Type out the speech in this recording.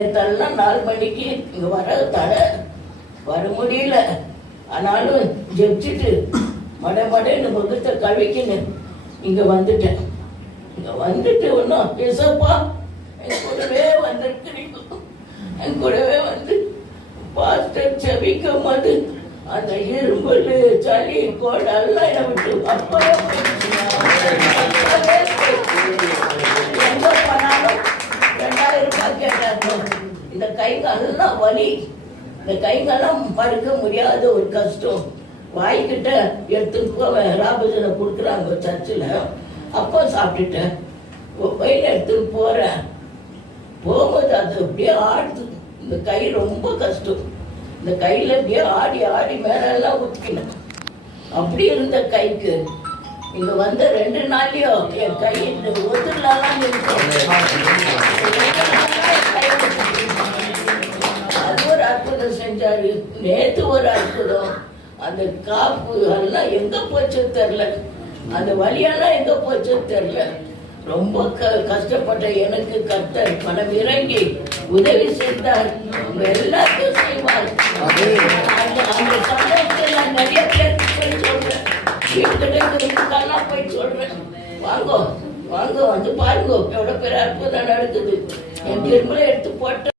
நேத்தெல்லாம் 4 மணிக்கு இங்க வர முடியல. ஆனாலும் ஜெபிச்சுட்டு மடமடன்னு முகத்தை கழுவிக்கின்னு இங்க வந்துட்டேன். இங்க வந்துட்டு ஒன்றும் பேசப்பா என் கூடவே வந்திருக்கிறீங்க. என் கூடவே வந்து பாஸ்டர் ஜெபிக்கும் போது அந்த இரும்பல் சளி கோடெல்லாம் என்னை விட்டு அப்பவே எங்க போனாலும் 2000 ரூபாய் கேட்டாங்க. இந்த கைகாலெல்லாம் வலி, இந்த கைகாலம் மறுக்க முடியாத ஒரு கஷ்டம். வாய்க்கிட்ட எடுத்துட்டு போவேன், ராபஜனை கொடுக்குறாங்க சர்ச்சில். அப்போ சாப்பிட்டுட்டேன், பையில எடுத்துட்டு போறேன். போகும்போது அது அப்படியே ஆடுது. இந்த கை ரொம்ப கஷ்டம். இந்த கையில அப்படியே ஆடி ஆடி மேலெல்லாம் ஊற்றினேன். அப்படி இருந்த கைக்கு இங்க வந்து 2 நாள்லயும் என் கை ஒத்துலாம் அது ஒரு அற்புதம் செஞ்சாரு. நேத்து ஒரு அற்புதம். அந்த காப்பு எல்லாம் எங்க போச்சு தெரியல, அந்த வலியெல்லாம் எங்க போச்சு தெரியல. ரொம்ப கஷ்டப்பட்ட எனக்கு கர்த்தர் மனம் இறங்கி உதவி செய்தார். எல்லாத்தையும் செய்வார். அந்த சந்தோஷத்தை நான் நிறைய பேருக்கு போய் சொல்றேன். வீட்டுக்கெல்லாம் போய் சொல்றேன், வாங்க வாங்க வந்து பாருங்க எவ்வளவு பெரிய அற்புதம் நடக்குது. என் திரும்பல எடுத்து போட்டு